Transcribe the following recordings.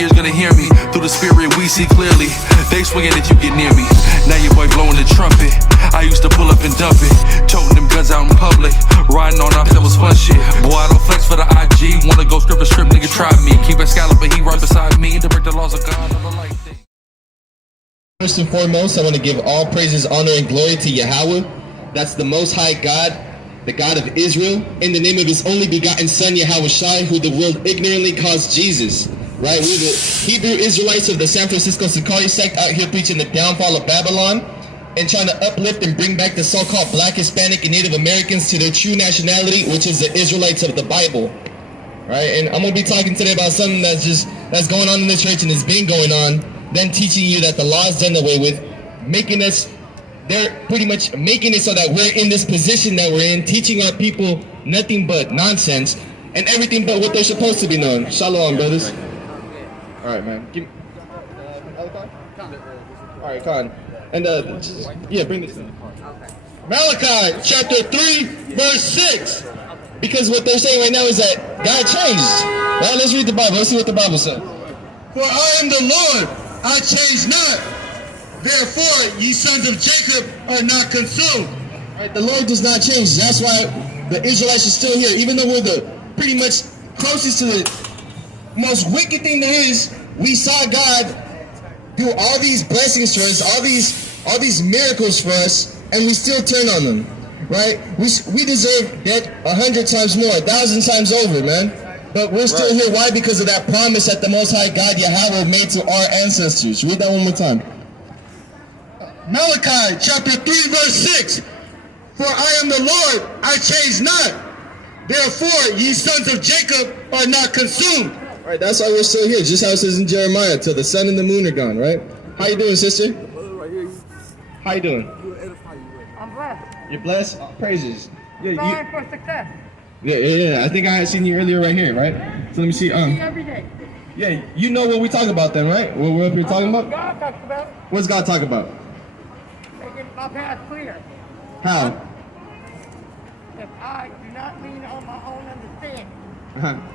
ears gonna hear me. Through the spirit we see clearly. They swinging if you get near me. Now your boy blowing the trumpet. I used to pull up and dump it. Toting them guns out in public. Riding on off, that was fun shit. Boy, I don't flex for the IG. Wanna go script to script, nigga, try me. Keep a scallop, but he right beside me. To break the laws of God. First and foremost, I want to give all praises, honor, and glory to Yahweh. That's the Most High God, the God of Israel, in the name of His only begotten Son, Yahweh Shai, who the world ignorantly calls Jesus. Right? We're the Hebrew Israelites of the San Francisco SICARII sect out here preaching the downfall of Babylon and trying to uplift and bring back the so-called Black, Hispanic, and Native Americans to their true nationality, which is the Israelites of the Bible. Right? And I'm going to be talking today about something that's going on in the church and has been going on, then teaching you that the law is done away with, they're pretty much making it so that we're in this position that we're in, teaching our people nothing but nonsense and everything but what they're supposed to be known. Shalom, brothers. All right, man. Give me. All right, Khan. And yeah, bring this in. Malachi chapter 3, verse 6. Because what they're saying right now is that God changed. Right? Let's read the Bible. Let's see what the Bible says. For I am the Lord, I change not. Therefore, ye sons of Jacob are not consumed. Right? The Lord does not change. That's why the Israelites are still here, even though we're the pretty much closest to the most wicked thing there is. We saw God do all these blessings for us, all these miracles for us, and we still turn on them, right? We deserve that 100 times more, 1,000 times over, man. But we're still here. Why? Because of that promise that the Most High God Yahweh made to our ancestors. Read that one more time. Malachi chapter 3, verse 6. For I am the Lord, I change not. Therefore, ye sons of Jacob are not consumed. Right, that's why we're still here, just how it says in Jeremiah, till the sun and the moon are gone, right? How you doing, sister? How you doing? I'm blessed. You're blessed? Praises. Going for success. Yeah. I think I had seen you earlier right here, right? So let me see. Every day. Yeah, you know what we talk about then, right? What we're up here talking about? God talks about What's God talk about? making my path clear. How? If I do not lean on my own understanding.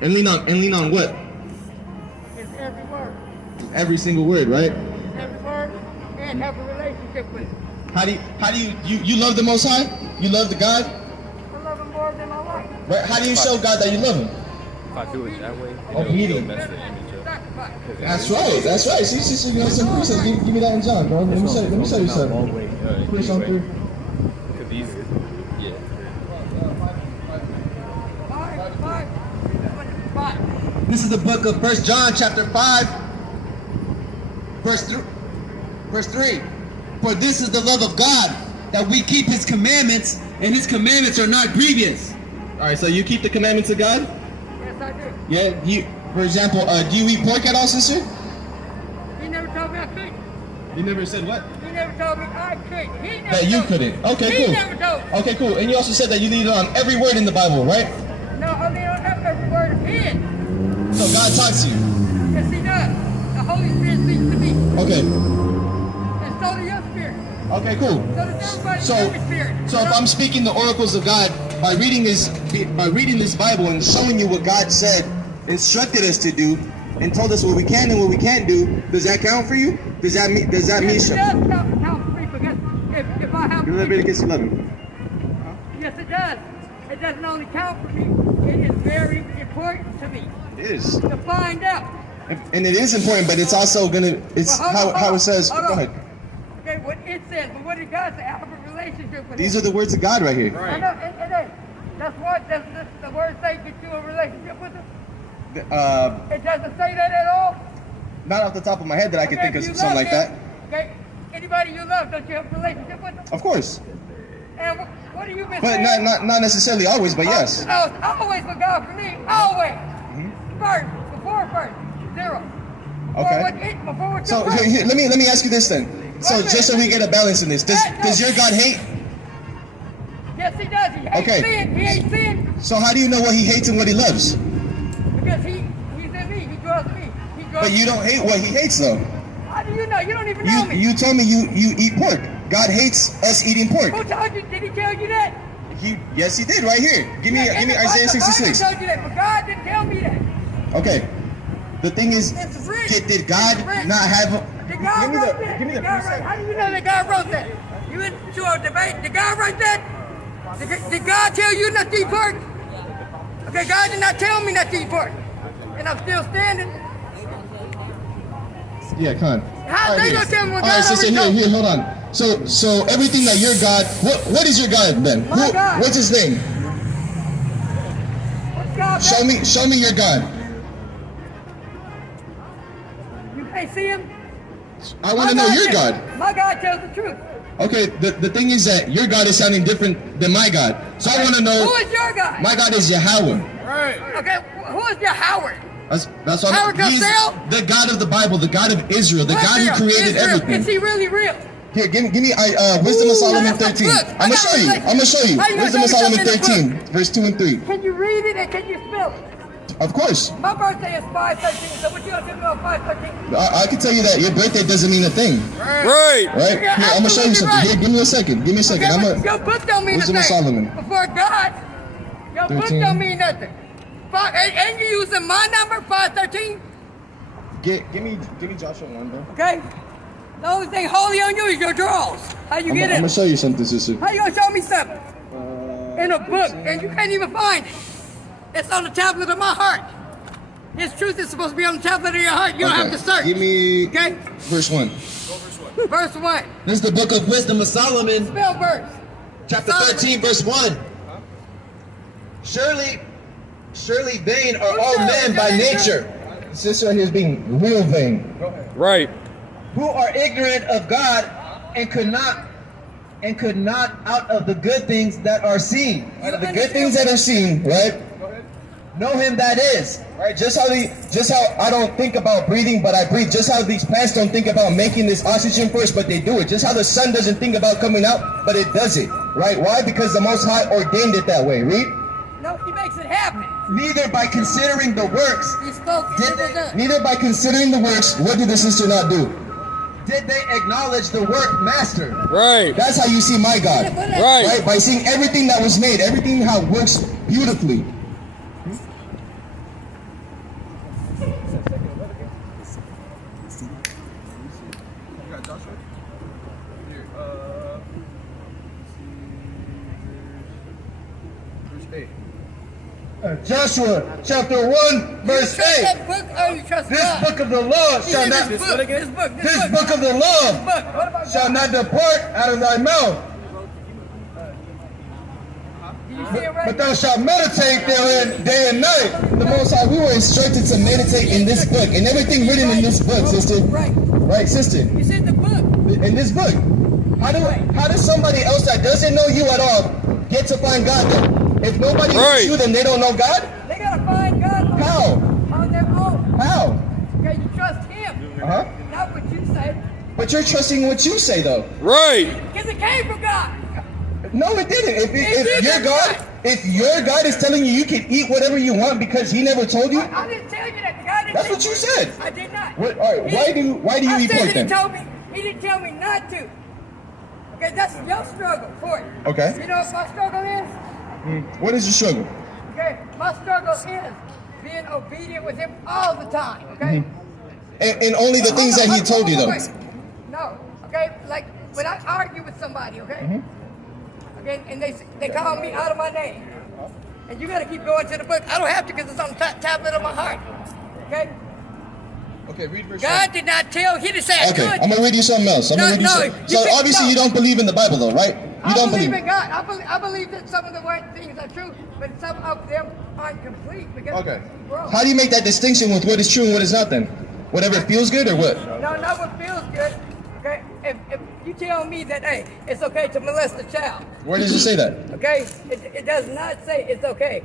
And lean on what? It's every word. Every single word, right? Every word, and have a relationship with it. How do you love the Most High? You love the God? I love him more than my life. Right? How do you show God that you love Him? If I do it that way, Obedient. that's the image of. That's right. See, you know some precepts. Give me that in John, bro. Let me show you something. Push on through. This is the book of 1 John chapter 5, verse 3. For this is the love of God, that we keep His commandments, and His commandments are not grievous. All right, so you keep the commandments of God? Yes, I do. Yeah. For example, do you eat pork at all, sister? He never told me I couldn't. You never said what? He never told me I couldn't. He never That you told me. couldn't. Okay, cool. He never told me. Okay, cool. And you also said that you lean on every word in the Bible, right? No, I mean, I don't have every word of his. So God talks to you. Yes, he does. The Holy Spirit speaks to me. Okay. And so do your spirit. Okay, cool. So does everybody So every spirit. if I'm speaking the oracles of God by reading this Bible and showing you what God said, instructed us to do, and told us what we can and what we can't do, does that count for you? Does that mean? Yes, it does count for me, because if I have Leviticus 11. Yes, it does. It doesn't only count for me. It is very important to me. It is. To find out. And it is important, but it's also gonna. It's how it says. Go ahead. Okay, what it says, but what did God say? I have a relationship with These Him. are the words of God right here. I know, it is. That's what does the word say. Get you a relationship with Him. It doesn't say that at all. Not off the top of my head that I could think of something like that. Okay, anybody you love, don't you have a relationship with them? Of course. And what have you been But saying? not necessarily always, but yes. No, it's always with God for me. Always. First, before first, zero. Okay. Before what So here, let me ask you this then. So just so we get a balance in this, does your God hate? Yes, He does. He hates sin. He hates sin. So how do you know what He hates and what He loves? Because He's in me. He draws me. But you don't hate what He hates though. How do you know? You don't even know me. You told me you eat pork. God hates us eating pork. Who told you? Did He tell you that? Yes, He did right here. Give me Isaiah 66. I told you that, but God didn't tell me that. Okay. The thing is, It's written. did God It's written. not have? Did God wrote that? Give me the Did God write- How do you know that God wrote that? You went to a debate. Did God write that? Did God tell you not to eat pork? Okay, God did not tell me not to eat pork. And I'm still standing. Yeah, come on. How they gonna tell me what All right, God sister, already here, told? hold on. So everything that your God, what is your God then? My God. What's his name? What's God? Show me your God. You can't see him? I want to know your God. My God tells the truth. Okay, the thing is that your God is sounding different than my God. So I want to know. Who is your God? My God is Yahweh. Okay, who is your Howard? That's what Howard he's Cosell? the God of the Bible, the God of Israel, the God who created everything. Is he really real? Here, give me Wisdom of Solomon 13. I'm gonna show you. How you gonna Wisdom of show me Solomon something in 13, verse 2 and 3. Can you read it and can you spell it? Of course. My birthday is 5/13, so what you gonna do about 5/13? I can tell you that your birthday doesn't mean a thing. Right. Right? You're Here, I'm gonna show you absolutely something. right. Here, give me a second. Give me a second. Okay, I'm but gonna your book don't mean Wisdom of nothing. Solomon. Before God, your book 13. don't mean nothing. And you using my number, 5/13, give me Joshua 1, bro. okay? The only thing holy on you is your drawers. How you get I'm gonna it? show you something, sister. How you gonna show me something? In a book, and you can't even find it. It's on the tablet of my heart. His truth is supposed to be on the tablet of your heart. You don't have to search. Give me Okay? verse 1. Verse 1. This is the book of Wisdom of Solomon, Spell verse. chapter Solomon. 13, verse 1. Surely vain are all men by nature, Sister right here is being real vain. Right. who are ignorant of God and could not out of the good things that are seen. Out of the good things that are seen, right? Know him that is. Right, just how I don't think about breathing, but I breathe. Just how these plants don't think about making this oxygen first, but they do it. Just how the sun doesn't think about coming out, but it does it. Right? Why? Because the Most High ordained it that way. Read. No, he makes it happen. Neither by considering the works He spoke and it was done. Neither by considering the works, what did the sister not do? did they acknowledge the work master. Right. That's how you see my God. Right. Right? By seeing everything that was made, everything how it works beautifully. Joshua chapter 1 verse You trust 8. that book or you trust This God? book of the law He shall said not this book. this book of the law Book. What about shall God? not depart out of thy mouth, Do you see it right? but thou shalt meditate therein day and night. The Most High, we were instructed to meditate in this book and everything written in this book, sister. Right. Right, sister? You said the book. In this book. How does somebody else that doesn't know you at all get to find God then? If nobody knows Right. you, then they don't know God? They gotta find God How? on their own. How? Okay, you trust Him, Uh-huh. not what you say, But you're trusting what you say, though. Right. because it came from God. No, it didn't. If did your come God, from if your God is telling you you can eat whatever you want because He never told you, I didn't tell you that. God didn't. that's what you said. I did not. What, all right, why do you I eat said pork that then? He didn't tell me not to. Okay, that's your struggle for it. Okay. You know what my struggle is? What is your struggle? Okay, my struggle is being obedient with Him all the time. Okay. And only the things that He told you, though. Wait. No. Okay, like when I argue with somebody, okay? Okay, and they call me out of my name. And you gotta keep going to the book. I don't have to because it's on the tablet of my heart. Okay? Okay, read verse God did not tell, He didn't say I Okay, could. I'm gonna read you something else. No, So you obviously no. you don't believe in the Bible, though, right? You I don't believe believe. in God. I believe that some of the right things are true, but some of them aren't complete because Okay. it's wrong. How do you make that distinction with what is true and what is not then? Whatever feels good or what? No, not what feels good. Okay, if you tell me that, hey, it's okay to molest a child, Where does it say that? okay, it does not say it's okay.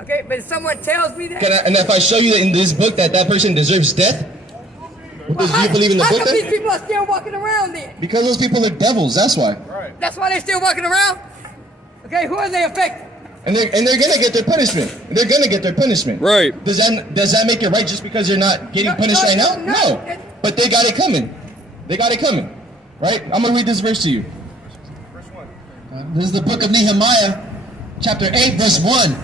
Okay, but if someone tells me that, And if I show you that in this book that person deserves death, do you believe in the how book come these then? people are still walking around then? Because those people are devils, that's why. That's why they're still walking around? Okay, who are they affecting? And they're gonna get their punishment. They're gonna get their punishment. Right. Does that make it right just because you're not getting No, punished no, right now? no. No. But they got it coming. They got it coming. Right? I'm gonna read this verse to you. This is the book of Nehemiah, chapter 8, verse 1.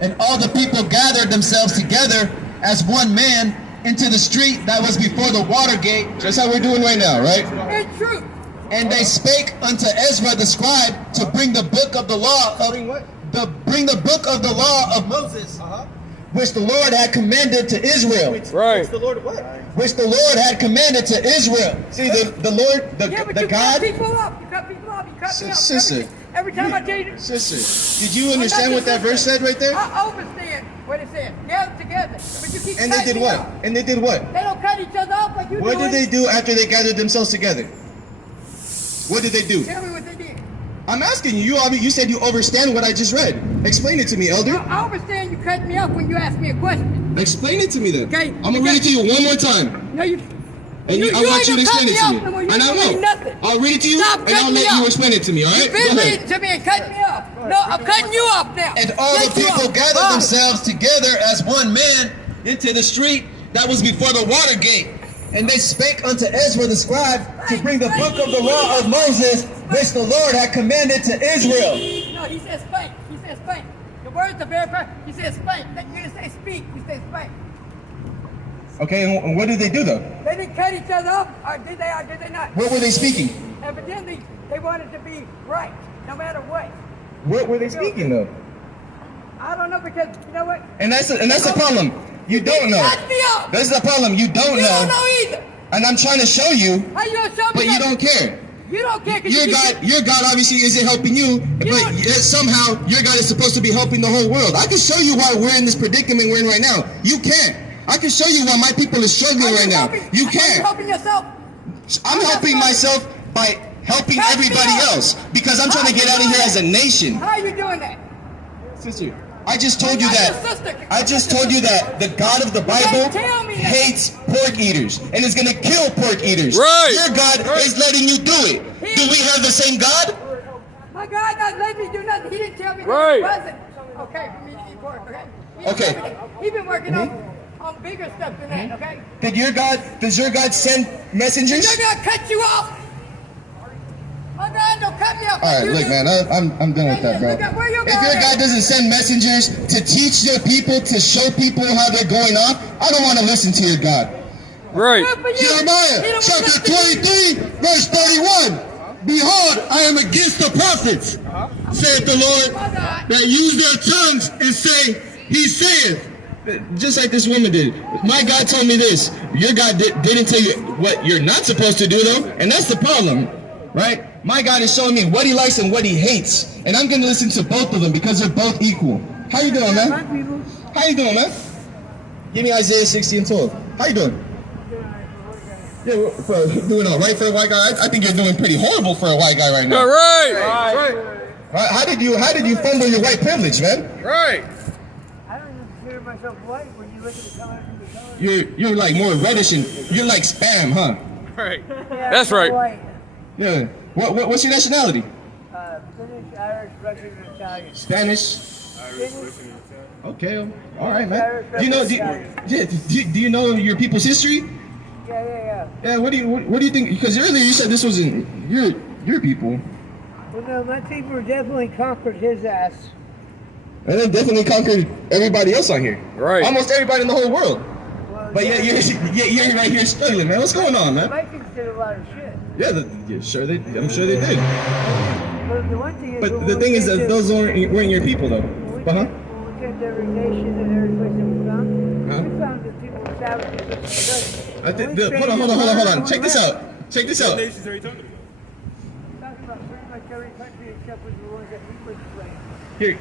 And all the people gathered themselves together as one man into the street that was before the water gate. Just how we're doing right now, right? It's true. And they spake unto Ezra the scribe to bring the book of the law of bring the book of the law of Moses, which the Lord had commanded to Israel. Right. Which the Lord had commanded to Israel. See, the Lord, Yeah, but the you God. cut people up. You cut people up. You cut me up. Sister. Every time I tell you. Sister, did you understand what that verse said right there? I understand what it said. Gather together. But you keep And they cutting did me what? up. And they did what? They don't cut each other off like you What doing. did they do after they gathered themselves together? What did they do? Tell me what they did. I'm asking you. You said you understand what I just read. Explain it to me, Elder. I understand you cut me up when you ask me a question. Explain it to me then. Okay, I'm gonna read it to you one more time. No, you. And You- I you want ain't you to gonna cut explain it me to up me. no more. You And I don't read will. nothing. I'll read it to you, Stop and I'll cutting me let you up. explain it to me, all right? You've Go been ahead. reading to me and cutting me up. No, I'm cutting you up now. And all the Let you people up. gathered Bye. themselves together as one man into the street that was before the water gate. And they spake unto Ezra the scribe to bring the book of the law of Moses, which the Lord had commanded to Israel. No, he says spank. He says spank. The words are very perfect. He says spank. You didn't say speak. You say spank. Okay, and what did they do though? They didn't cut each other up, or did they not? What were they speaking? Evidently, they wanted to be right, no matter what. What were they speaking though? I don't know because you know what? And that's the problem. You don't know. Cut me up. That's the problem. You don't You know. don't know either. And I'm trying to show you, How you gonna show me? but you nothing? don't care. You don't care because Your God obviously isn't helping you, but don't- yet somehow your God is supposed to be helping the whole world. I can show you why we're in this predicament we're in right now. You can't. I can show you why my people are struggling right now. You Are you can't. helping yourself? I'm helping myself by helping Help me everybody out. else because I'm trying to get out of here as a nation. How are you doing that? Sister, I just told you I'm not that. your sister. I just told you that the God of the Bible tell me that. hates pork eaters and is going to kill pork eaters. Right. Your God is letting you do it. Do we have the same God? My God not let me do nothing. He didn't tell me Right. that he wasn't. Okay, for me to eat pork, okay? He didn't Okay. tell me that. He been working on bigger stuff than that, okay? Does your God send messengers? They're gonna cut you off. My God don't cut me off. All right, You look, do. man, I'm done with that, bro. Look at where you're If your going. God doesn't send messengers to teach your people, to show people how they're going off, I don't want to listen to your God. Right. Good for you. He Jeremiah don't chapter listen to you. 23, verse 31. Behold, I am against the prophets, saith the Lord, My God. that use their tongues and say, he saith. Just like this woman did. My God told me this. Your God didn't tell you what you're not supposed to do, though. And that's the problem, right? My God is showing me what he likes and what he hates. And I'm going to listen to both of them because they're both equal. How you doing, man? How you doing, man? Give me Isaiah 60 and 12. How you doing? Yeah, for doing all right for a white guy. I think you're doing pretty horrible for a white guy right now. All right. How did you fumble your white privilege, man? Right. I don't even consider myself white when you look at the color and the color. You're like more reddish and you're like spam, huh? Right. Yeah, That's I'm right. White. Yeah. What's your nationality? Finnish, Irish, Russian, and Italian. Spanish. Finnish, Okay. All right, man. Do you know your people's history? yeah. Yeah. What do you think? Because earlier you said this wasn't your people. Well, no, my people definitely conquered his ass. And then definitely conquered everybody else on here. Right. Almost everybody in the whole world. Well, But yeah, you're right here struggling, man. What's going on, man? Vikings did a lot of shit. Yeah, I'm sure they did. But the one thing is, But the thing is that those weren't your people, though. when Uh-huh. we came to every nation and every place that we found, Huh? we found that people were savages. Hold on. Check this out. Nations are you talking about? Talking about pretty much every country except for the ones that we were playing. Here,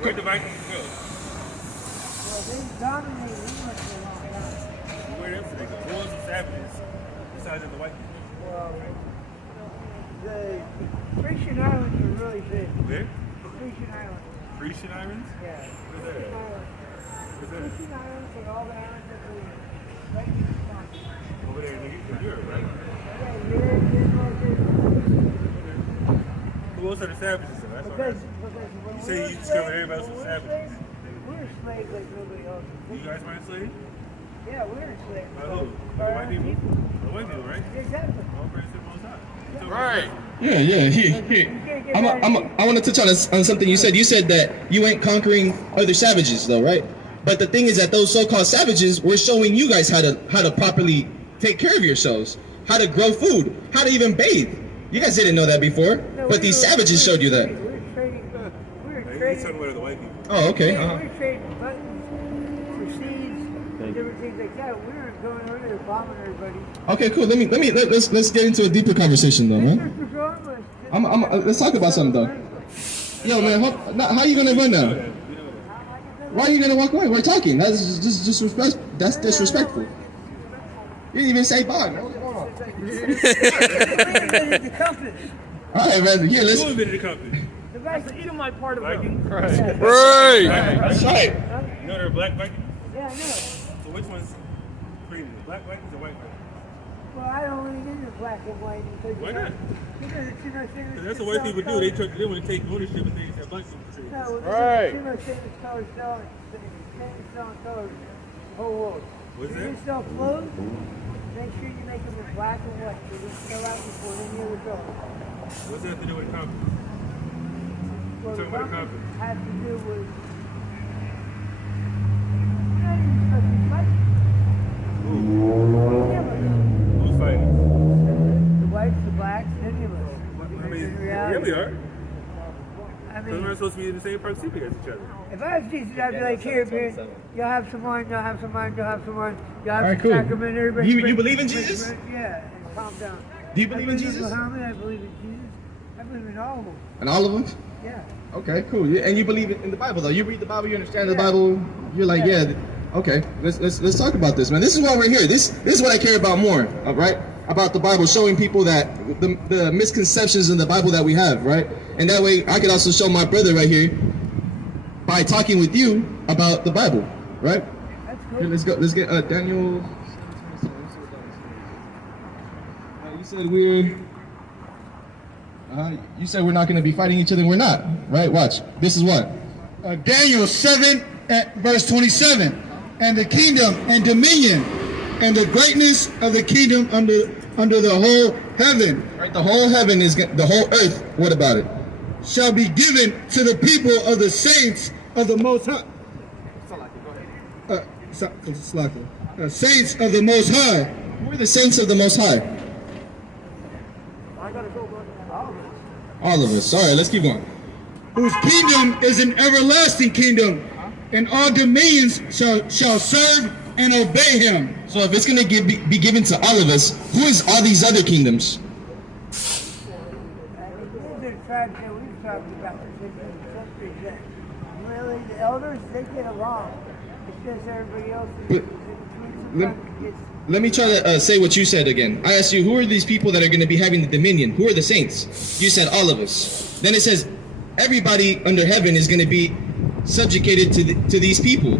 Where'd the Vikings go? Well, they dominated England for a long time. Where else did they go? Who else was savages besides the white people? Well, the Grecian Islands were really big. Where? Grecian Islands. Grecian Islands? Yeah. Where's that? Grecian Islands. Where's that? Grecian Islands and all the islands that the Vikings conquered. Over there in Europe, right? Yeah, Europe, Who else are the savages? Though? That's what I'm because asking. when You we say were you discovered slaves- everybody else was when we were savages. slaves, we were slaves like nobody else. You guys weren't enslaved? Yeah, we were slaves. By who? By the white people? The white people, right? Exactly. All praise to the Most High. Right. Yeah. Here. I want to touch on something you said. You said that you ain't conquering other savages, though, right? But the thing is that those so-called savages were showing you guys how to properly take care of yourselves, how to grow food, how to even bathe. You guys didn't know that before, but these savages showed you that. We were trading. He's talking about the white people. Oh, okay. We were trading buttons for seeds, different things like that. We were going over there bombing everybody. Okay, cool. Let's get into a deeper conversation though, man. Let's talk about something though. Yo, man, how you gonna run now? Why are you gonna walk away? We're talking. That's just disrespect. That's disrespectful. You didn't even say bye, man. What's going on? All right, man. Here, let's. Who invented the company? That's the Edomite part of Vikings? Right. That's right. You know they're black Vikings? Yeah, I know. So which one's premium? The black Vikings or white Vikings? Well, I don't really get into black and white. Why not? Because it's, you know, Because that's what white people do. They want to take ownership of things that black people say. No, Right. too much famous colors selling colors the whole world. What's If that? you sell clothes, make sure you make them in black and white. They don't sell out before any other color. What's that have to do with the company? Well, the Talking about the company company. has to do with Who's fighting? the whites, the blacks, any of us. I In mean, reality, yeah, we are. I We're not mean, supposed to be in the same proximity as each other. if I was Jesus, I'd be like, here, man, you'll have some wine, you'll have some wine, you'll have some wine, you'll have All right, some cool. sacrament, everybody. You believe in Jesus? Yeah, and calm down. Do you believe in Jesus? Muhammad, I believe in Jesus. I believe in all of them. And all of them? Yeah. Okay, cool. And you believe in the Bible though? You read the Bible, you understand the Yeah. Bible. You're like, yeah. Okay, let's talk about this, man. This is why we're here. This is what I care about more, right? About the Bible, showing people that the misconceptions in the Bible that we have, right? And that way, I can also show my brother right here by talking with you about the Bible, right? That's Here, cool. let's go. Let's get Daniel. You said we're. You said we're not going to be fighting each other. We're not, right? Watch. This is what. Daniel 7 at verse 27. And the kingdom and dominion and the greatness of the kingdom under the whole heaven Right. The whole heaven is the whole earth. What about it? shall be given to the people of the saints of the Most High. Saints of the Most High, Who are the saints of the Most High? I gotta go look at all of it. All of us. All right. Let's keep going. whose kingdom is an everlasting kingdom, and all dominions shall serve and obey him. So if it's going to be given to all of us, who is all these other kingdoms? These are the tribes that we've talked about for 15 centuries. That really, the elders, they get along. It's just everybody else is But- Let me try to say what you said again. I asked you, who are these people that are going to be having the dominion? Who are the saints? You said all of us. Then it says everybody under heaven is going to be subjugated to these people.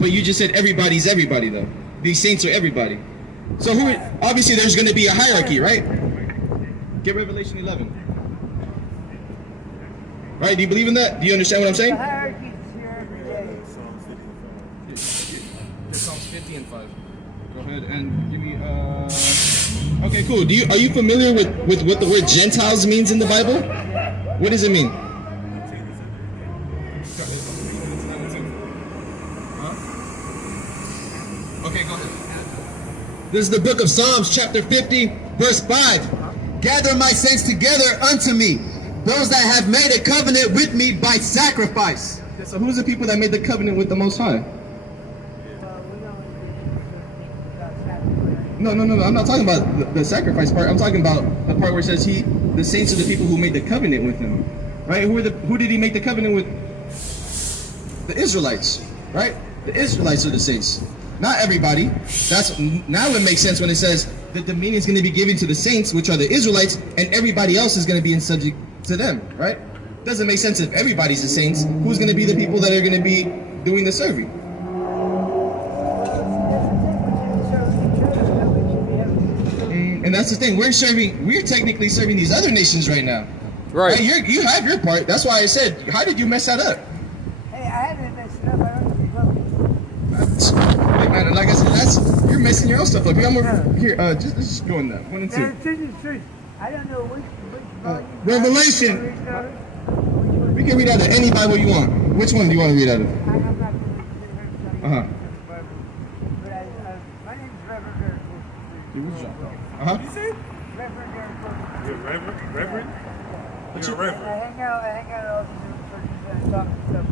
But you just said everybody's everybody, though. These saints are everybody. So obviously there's going to be a hierarchy, right? Get Revelation 11. Right? Do you believe in that? Do you understand what I'm The saying? hierarchy is here every day. Psalms 50 and 5. Go ahead and give me. Okay, cool. Are you familiar with what the word Gentiles means in the Bible? What does it mean? Okay, go ahead. This is the book of Psalms, chapter 50, verse 5. Gather my saints together unto me, those that have made a covenant with me by sacrifice. Okay, so who's the people that made the covenant with the Most High? No. I'm not talking about the sacrifice part. I'm talking about the part where it says the saints are the people who made the covenant with him, right? Who did he make the covenant with? The Israelites, right? The Israelites are the saints, not everybody. Now it makes sense when it says the dominion is going to be given to the saints, which are the Israelites, and everybody else is going to be in subject to them, right? Doesn't make sense if everybody's the saints. Who's going to be the people that are going to be doing the serving? And that's the thing. We're technically serving these other nations right now. Right. You have your part. That's why I said, how did you mess that up? Hey, I haven't messed it up. I don't think so. Hey, man, like I said, you're messing your own stuff up. Here, just go in that 1 and 2. I don't know which volume. Revelation. We can read out of any Bible you want. Which one do you want to read out of? I'm not going to Uh-huh. But my name's Reverend Derek. Uh-huh. You say? Reverend Derek. You're a reverend? Reverend? You're a I reverend. hang out at all the different churches and I talk to stuff.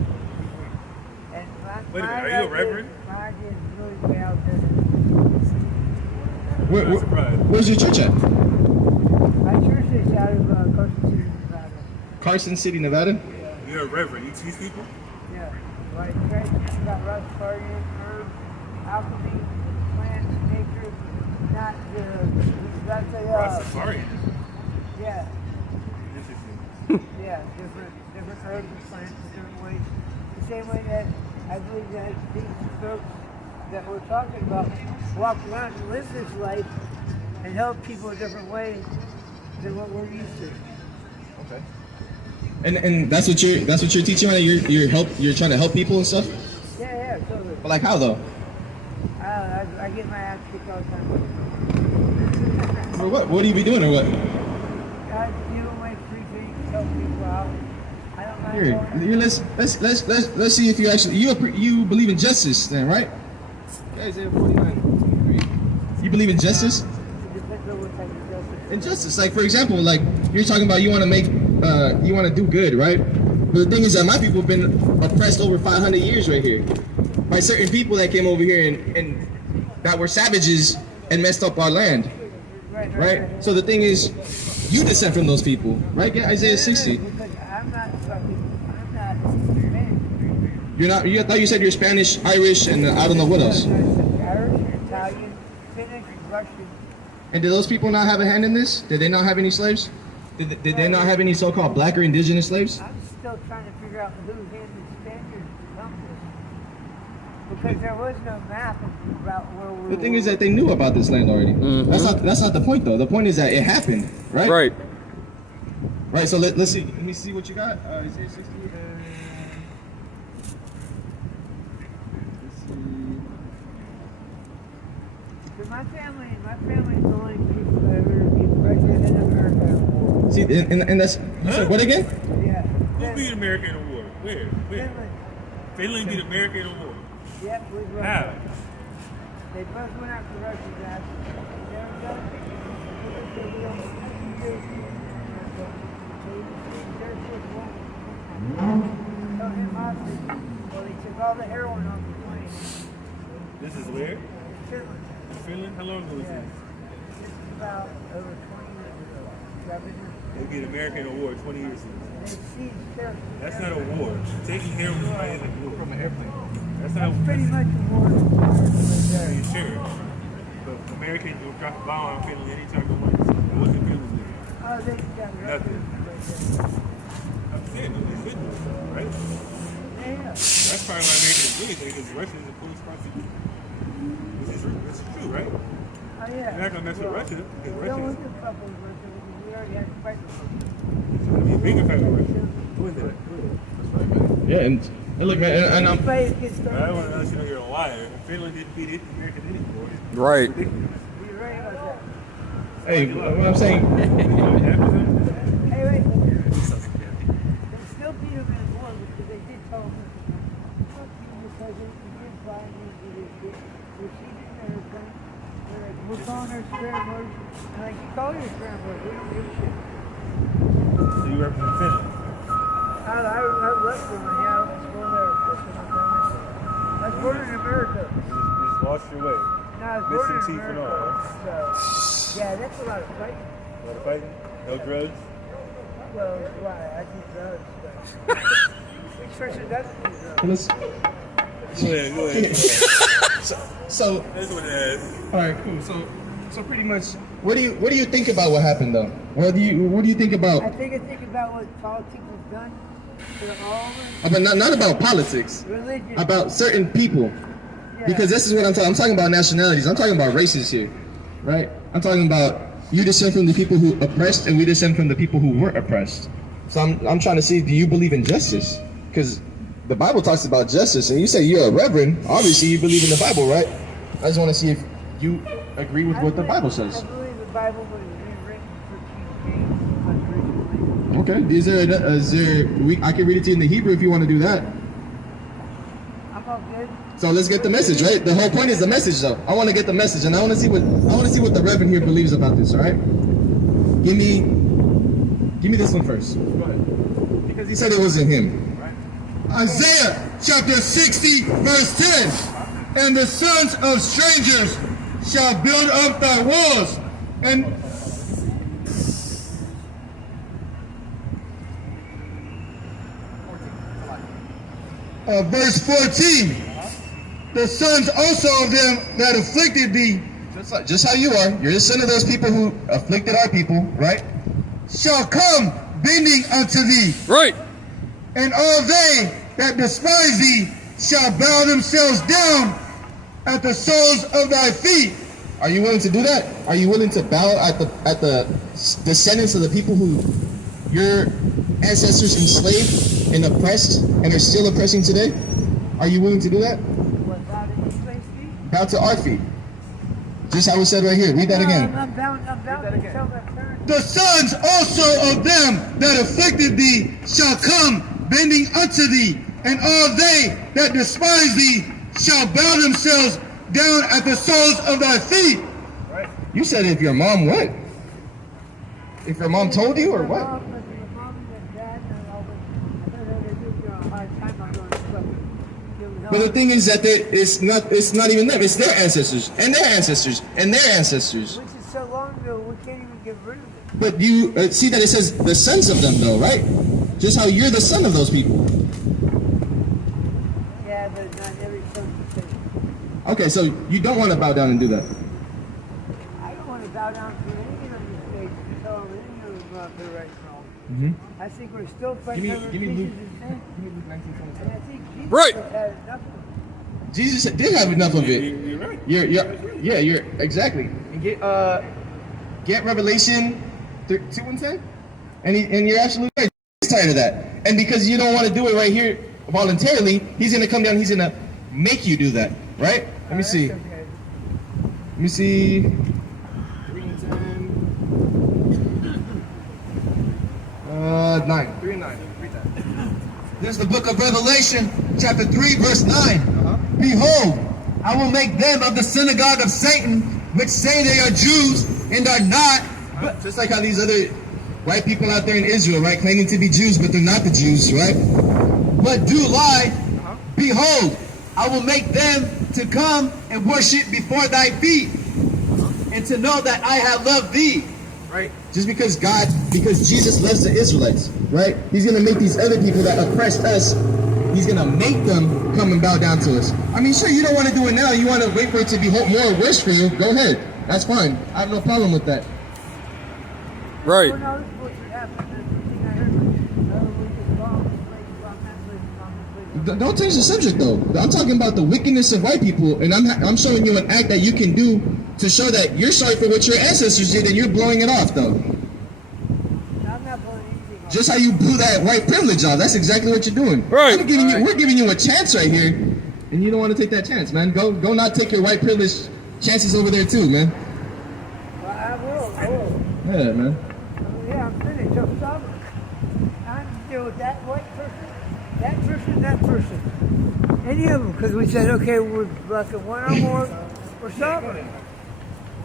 And Wait a minute, are you a reverend? My idea is really way out there. I'm surprised. Where's your church at? My church is out of Carson City, Nevada. Carson City, Nevada? You're a reverend. You teach people? Yeah. Like, right, it's about Rastafarian, herbs, alchemy, plants, nature, not that's a, Rastafarian. yeah, Interesting. yeah, different herbs and plants in different ways. The same way that I believe that these folks that we're talking about walk around and live this life and help people a different way than what we're used to. Okay. And that's what you're teaching, right? You're trying to help people and stuff? Yeah, totally. But like how though? I get my ass kicked all the time. For what? What do you be doing or what? I give away free things, help people out. I don't mind Here, let's see if you actually you believe in justice then, right? Isaiah 49. You believe in justice? It depends on what type of justice. Injustice, like for example, like you're talking about you want to do good, right? But the thing is that my people have been oppressed over 500 years right here by certain people that came over here and that were savages and messed up our land, right? So the thing is, you descend from those people, right? Get Isaiah 60. Because I'm not Spanish. You're not. I thought you said you're Spanish, Irish, and I don't know what else. Irish, Italian, Finnish, Russian. And did those people not have a hand in this? Did they not have any slaves? Did they not have any so-called black or indigenous slaves? I'm still trying to figure out who handed Spaniards to come to us. Because there was no map about where we were. The thing is that they knew about this land already. That's not the point though. The point is that it happened, right? Right. Right. So let's see. Let me see what you got. Isaiah 60. So my family is the only people that ever get pregnant in America. See, and that's so what again? Yeah. Who beat America in the war? Where? Finland. Finland beat America in the war. Yep, we were. How? They both went after Russia's ass. Well, they took all the heroin off the plane. This is where? Finland. Finland? How long ago was Yeah. this? This is about over 20 years ago. I've been here. They beat America in the war 20 years ago. They sieged Turkey. That's not a war. Taking heroin is not a war. From an airplane. That's not That's pretty a much a war right there. Are you sure? But Americans will drop a bomb on Finland anytime they want. It wasn't Finland there. Oh, they got Nothing. right there. I'm saying, no, they shouldn't, right? Yeah. That's probably why Americans do it, because Russia is a close proximity. This is true, right? Oh, yeah. You're not gonna mess with Russia, because We Russia don't is, want to fuck with Russia because we already had to fight with them. I mean, bigger fight with Russia. Who is that? Yeah, and look, man, and I'm. Fight against them. I want to let you know you're a liar. Finland didn't beat it, America did it for it. Right. You're right about that. Hey, what I'm saying. Hey, wait. They still beat them in war because they did tell them, fuck you, because you did buy me for this shit. We're cheating and everything. They're like, we're calling our scramblers. And like, you call your scramblers. We don't give a shit. So you represent Finland? I left Finland. Yeah, I went to school there. That's what I'm telling you. I was born in America. You just lost your way. No, I was born in Missing teeth and all, America. So, yeah, that's a lot of fighting. A lot of fighting? No drugs? Well, why? I do drugs, but which person doesn't do drugs? Let's, Go ahead. so, That's what it is. all right, cool. So pretty much, what do you think about what happened though? What do you think about? I think about what politics has done to all But not about politics. religion. About certain people. Yeah. Because this is what I'm talking. I'm talking about nationalities. I'm talking about races here, right? I'm talking about you descend from the people who oppressed, and we descend from the people who were oppressed. So I'm trying to see, do you believe in justice? Because the Bible talks about justice, and you say you're a reverend. Obviously, you believe in the Bible, right? I just want to see if you agree with what the Bible says. I believe the Bible was rewritten for King James most recently. Okay. I can read it to you in the Hebrew if you want to do that. I'm all good. So let's get the message, right? The whole point is the message, though. I want to get the message, and I want to see what the Reverend here believes about this. All right? Give me this one first. Go ahead. Because he said it wasn't him. Isaiah chapter 60, verse 10. And the sons of strangers shall build up thy walls. And verse 14. The sons also of them that afflicted thee Just how you are. You're the son of those people who afflicted our people, right? shall come bending unto thee. Right. And all they that despise thee shall bow themselves down at the soles of thy feet. Are you willing to do that? Are you willing to bow at the descendants of the people who your ancestors enslaved and oppressed and are still oppressing today? Are you willing to do that? What, bow to his feet? Bow to our feet. Just how it said right here. Read that again. I'm bound until that turn. The sons also of them that afflicted thee shall come bending unto thee, and all they that despise thee shall bow themselves down at the soles of thy feet. You said if your mom what? If your mom told you or what? Mom and dad and all that. I know they give you a hard time on going to fucking. But the thing is that it's not even them. It's their ancestors and their ancestors and their ancestors. Which is so long ago, we can't even get rid of it. But you see that it says the sons of them, though, right? Just how you're the son of those people. Yeah, but not every son's the same. Okay, so you don't want to bow down and do that. I don't want to bow down to any of the mistakes and tell them any of them out there right now. I think we're still fighting over give me pieces Luke. of sin. And I think Jesus Right. has had enough of it. Jesus did have enough of it. You're right. You're exactly. And get Revelation 2:10, and you're absolutely right. He's tired of that, and because you don't want to do it right here voluntarily, he's gonna come down. He's gonna make you do that, right? Let me see. That's okay. Let me see. 9. 3 and 9. Read that. This is the book of Revelation, chapter 3, verse 9. Behold, I will make them of the synagogue of Satan, which say they are Jews and are not. But just like how these other white people out there in Israel, right, claiming to be Jews, but they're not the Jews, right? But do lie. Behold, I will make them to come and worship before thy feet, and to know that I have loved thee. Right? Just because Jesus loves the Israelites, right? He's gonna make these other people that oppressed us, he's gonna make them come and bow down to us. I mean, sure, you don't want to do it now. You want to wait for it to be more or worse for you. Go ahead. That's fine. I have no problem with that. Right. Who knows what should happen? That's the thing I heard. We just wrong. Don't change the subject though. I'm talking about the wickedness of white people, and I'm showing you an act that you can do to show that you're sorry for what your ancestors did, and you're blowing it off though. I'm not blowing anything off. Just how you blew that white privilege off. That's exactly what you're doing. Right. We're giving you a chance right here, and you don't want to take that chance, man. Go not take your white privilege chances over there too, man. Well, I will. Yeah, man. Yeah, I'm finished. I'm sovereign. I'm deal with that white person, that person. Any of them, because we said, okay, we're like a one or more, we're sovereign.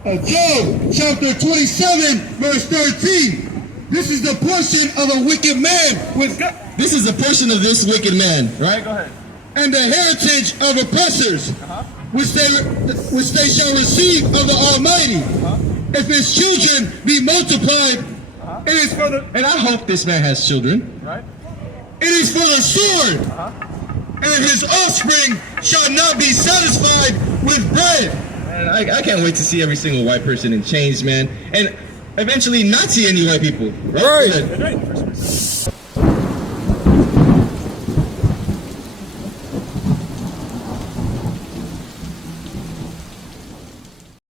Job chapter 27, verse 13. This is the portion of a wicked man with God, This is a portion of this wicked man, right? Go ahead. and the heritage of oppressors, which they shall receive of the Almighty. If his children be multiplied, it is for the And I hope this man has children. it is for the sword, and his offspring shall not be satisfied with bread. Man, I can't wait to see every single white person in chains, man, and eventually not see any white people. Right. Go ahead.